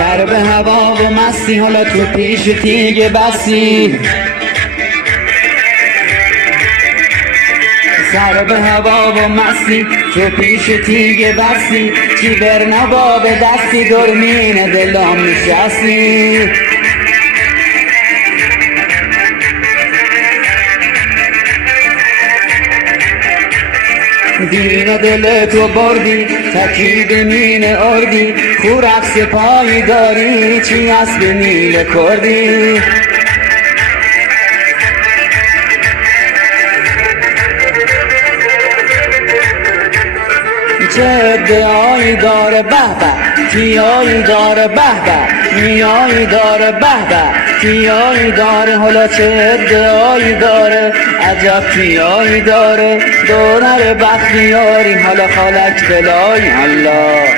سر به هوا و مستی حالا تو پیش تیگه بسی سر به هوا و مستی تو پیش تیگه بسی چی بر نباب دستی درمین دلم نشستی دین دل تو بردی تکید مین اردی خورق سپایی داری چی از به نیل کردی چه ادعایی داره به به کیایی داره به به میایی داره به به کیایی داره حالا چه ادعایی داره عجب کیایی داره دونر بختیاری حالا خالک بلای الله